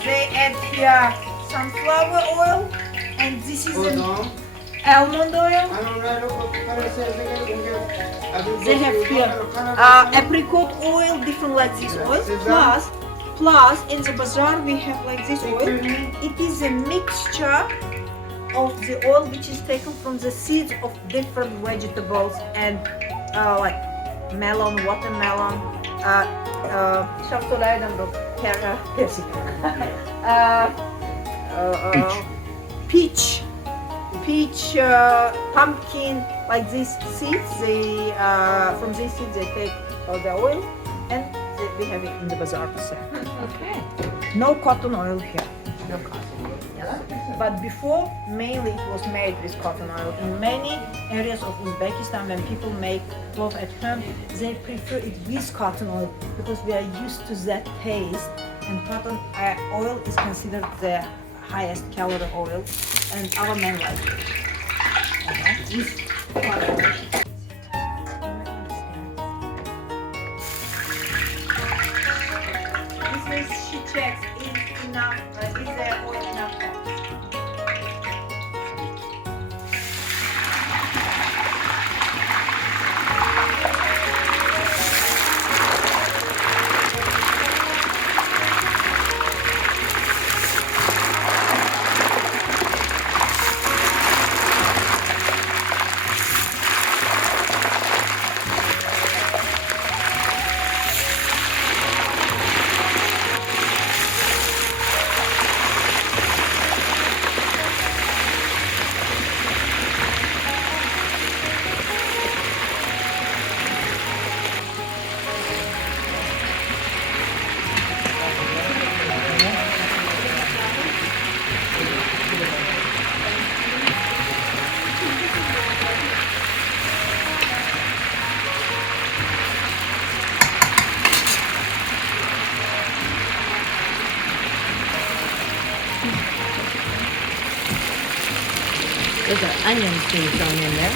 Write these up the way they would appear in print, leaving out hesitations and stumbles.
they add here sunflower oil, and this is an almond oil. They have here apricot oil, different like this oil. Plus in the bazaar we have like this oil. It is a mixture of the oil which is taken from the seeds of different vegetables and like melon, watermelon, peach, pumpkin, like these seeds. They from these seeds they take the oil, and we have it in the bazaar to sell. Okay. No cotton oil here. No cotton. But before, mainly it was made with cotton oil. In many areas of Uzbekistan, when people make plov at home, they prefer it with cotton oil because we are used to that taste. And cotton oil is considered the highest calorie oil, and our men like it. This is, she checks, is enough, is there oil enough? There's an onion being thrown in there.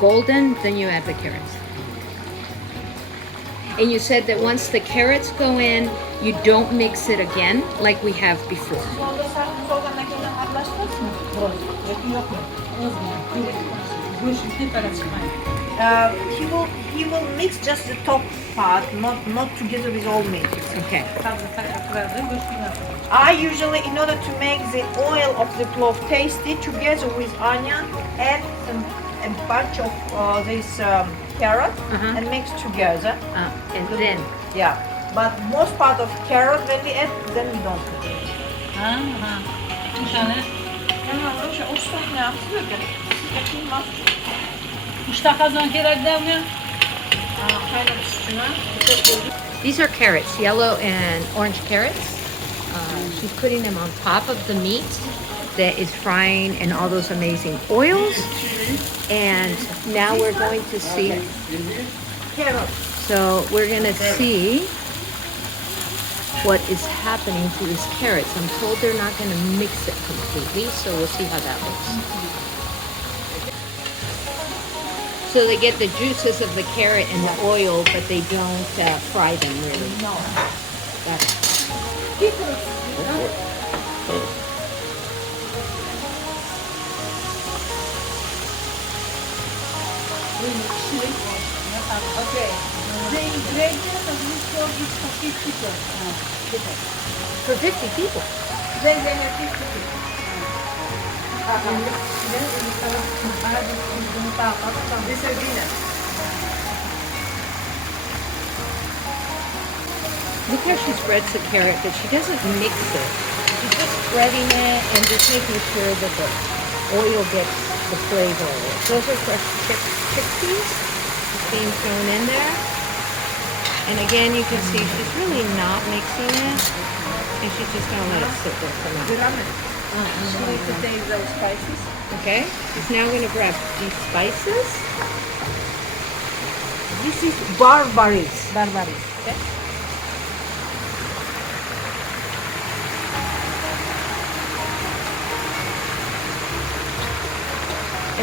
Golden, then you add the carrots. And you said that once the carrots go in, you don't mix it again like we have before. He will mix just the top part, not together with all meat. Okay. I usually, in order to make the oil of the plov tasty, together with onion, add a bunch of this carrot and mix together. And then? Yeah, but most part of carrot when we add, then we don't put it. These are carrots, yellow and orange carrots. She's putting them on top of the meat that is frying in all those amazing oils. And now we're going to see. So we're going to see what is happening to these carrots. I'm told they're not going to mix it completely, so we'll see how that looks. So they get the juices of the carrot and the oil, but they don't fry them really. No. Got it. Okay. The ingredients of this plov is for 50 people. For 50 people? They have 50 people. This is dinner. Look how she spreads the carrot, but she doesn't mix it. She's just spreading it and just making sure that the oil gets the flavor of it. Those are fresh chickpeas being thrown in there. And again, you can see she's really not mixing it. And she's just going to let it sit there for now. She needs to taste those spices. Okay, she's now going to grab these spices. This is barberries. Okay.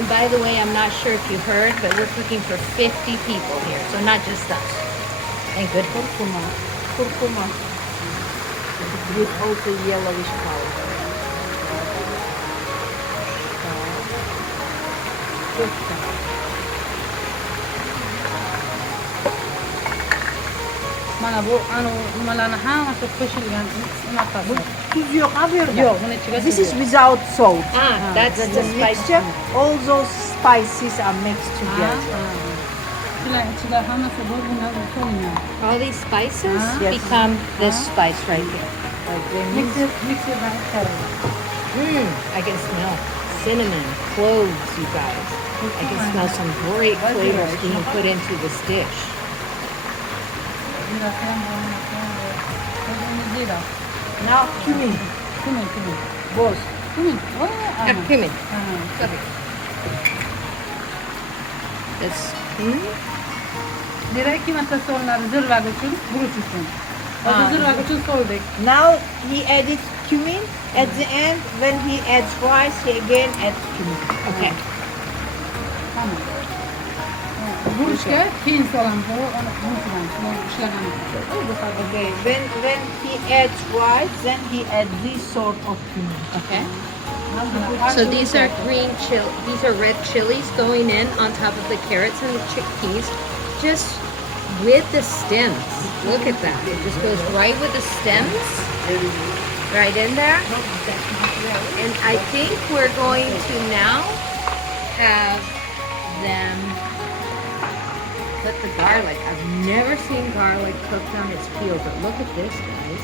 And by the way, I'm not sure if you heard, but we're cooking for 50 people here, so not just us. And good Kurkuma. Kurkuma. With also yellowish powder. Mana bu nimalarni hammasi qo'shilgan unaqasi. Tuz yo'q, ha bu yerda? Yo'q, buni ichiga This tuz is yo'q. without salt. that's The the spice. mixture, all those spices are mixed together. Shular ichida hammasi bor, buni so'yilgan. All these spices Yes. become this spice right here. Like they mix Mixer bilan ishlatilgan. I can smell cinnamon, cloves, you guys. I can smell some great flavors being put into this dish. Biraz ham bor. Zira. Now cumin. Kumin. Both. Kumin. Cumin. Tabii. That's Direkt ikki marta so'linadi zirvak uchun, guruch uchun. Hozir zirvak uchun so'ldik. Now he added cumin. At the end, when he adds rice, he again adds cumin. okay. Tamam. Guruchga keyin solamiz. Uni guruchdan ishlagan. Okay. When he adds rice, then he adds this sort of cumin. Okay. So these are these are red chilies going in on top of the carrots and the chickpeas, just with the stems. Look at that. It just goes right with the stems, right in there. And I think we're going to now have them put the garlic. I've never seen garlic cooked on its peel, but look at this, guys.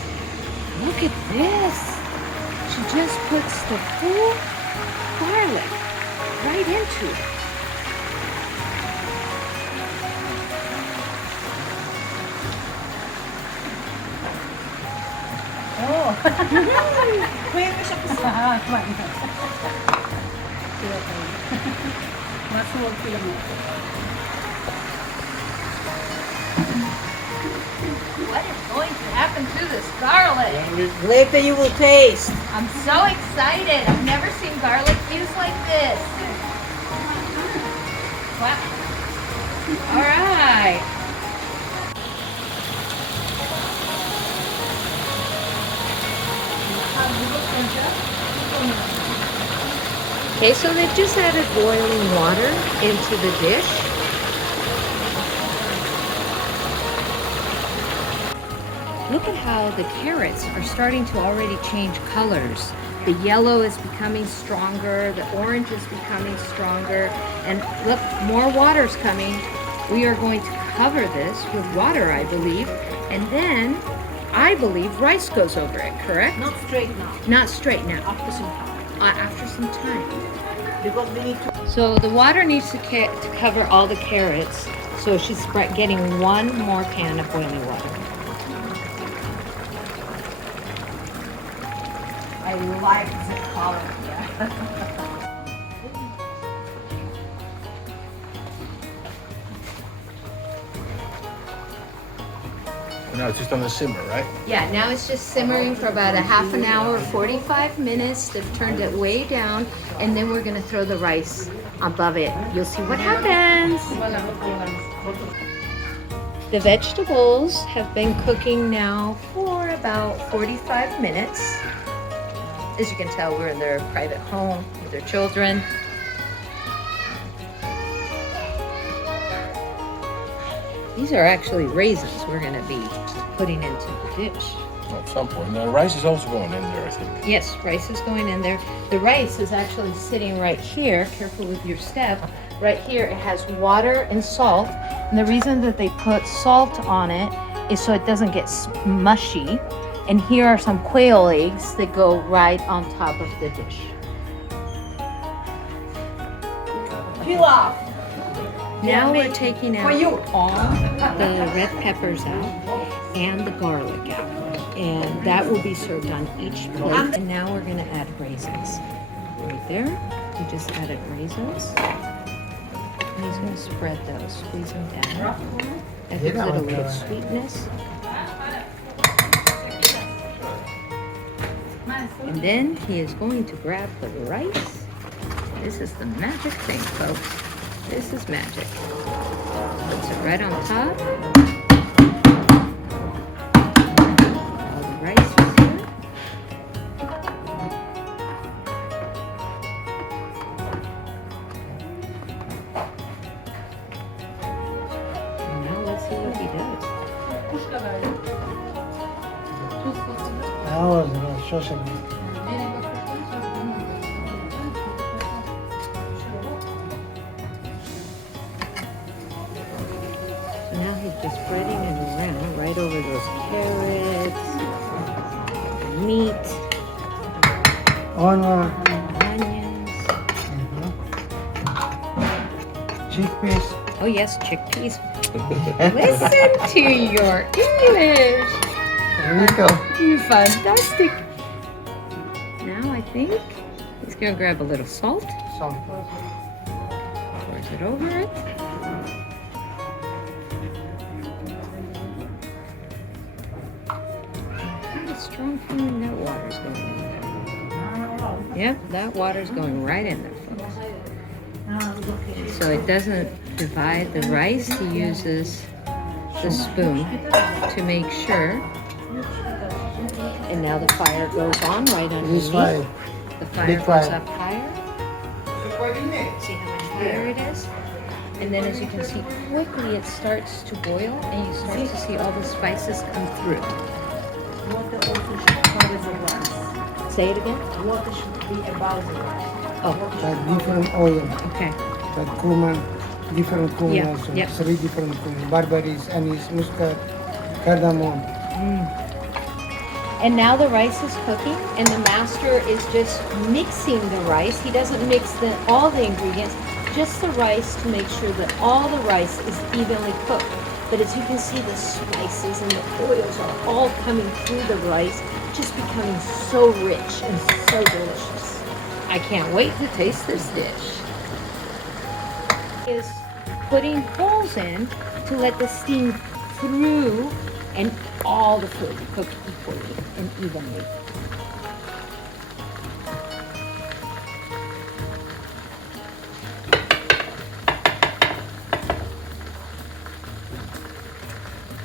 Look at this. She just puts the full garlic right into it. Oh. Kuya mo siya kasi. Masuwag sila mo. What is going to happen to this garlic? Later you will taste. I'm so excited. I've never seen garlic fused like this. Wow. All right. Okay, so they've just added boiling water into the dish. Look at how the carrots are starting to already change colors. The yellow is becoming stronger, the orange is becoming stronger, and look, more water's coming. We are going to cover this with water, I believe, and then I believe rice goes over it, correct? Not straight now. Not straight now, After some time. after some time. Because we need to. So the water needs to cover all the carrots, so she's getting one more pan of boiling water. I like the color. Yeah. Now it's just on the simmer, right? Yeah, now it's just simmering for about a half an hour, 45 minutes. They've turned it way down, and then we're gonna throw the rice above it. You'll see what happens. The vegetables have been cooking now for about 45 minutes. As you can tell, we're in their private home with their children. These are actually raisins we're gonna be putting into the dish. At some point. Now, rice is also going in there, I think. Yes, rice is going in there. The rice is actually sitting right here. Careful with your step. Right here, it has water and salt. And the reason that they put salt on it is so it doesn't get mushy. And here are some quail eggs that go right on top of the dish. Pilaf. Now we're taking out For you. all the red peppers out and the garlic out. And that will be served on each plate. And now we're gonna add raisins. Right there, we just added raisins. And he's gonna spread those, squeeze them down. That gives it a little sweetness. And then he is going to grab the rice This is the magic thing, folks. This is magic. Puts it right on top. All the rice is here. And now let's see what he does. Kuşka gayrı. Tuz fasulye. How was it? Show some. Nereye bakıyorsun? So now he's just spreading it around right over those carrots, meat, On onions. chickpeas. Oh yes, chickpeas. Listen to your English. There we go. Fantastic. Now I think he's gonna grab a little salt, So, pours it over it. Got a strong feeling that water's going in there. Yep, that water's going right in there, folks. So it doesn't divide the rice. He uses the spoon to make sure. And now the fire goes on right this underneath. way. The fire Big goes fire. up higher. See how much higher it is? And then as you can see, quickly it starts to boil and you start to see all the spices come through. Water also should cover the rice. Say it again? Water should be above the rice. Oh, Like different oil. okay. Like cumin, different cumin Yeah, also. yeah. 3 different cumin. Barberries, anise, muscat, cardamom. And now the rice is cooking and the master is just mixing the rice. He doesn't mix all the ingredients, just the rice to make sure that all the rice is evenly cooked. But as you can see, the spices and the oils are all coming through the rice, just becoming so rich and so delicious. I can't wait to taste this dish. Is putting holes in to let the steam through and all the food cook equally and evenly.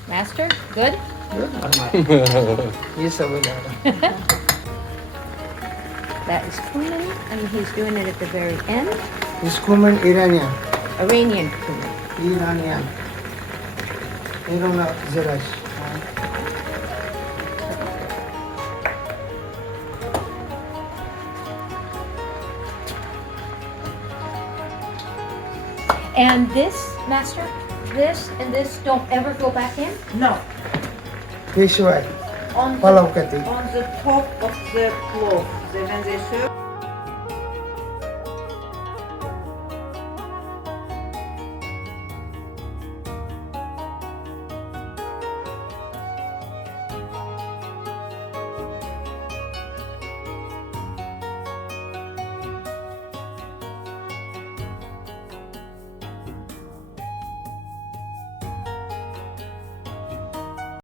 Master, good? Yes, I will. That is cumin, and he's doing it at the very end. This cumin Iranian. Iranian cumin. Iranian. Aroma cherished. And this, Master, this and this don't ever go back in? No, This way. on Plov kati. the top of the plov, when they serve.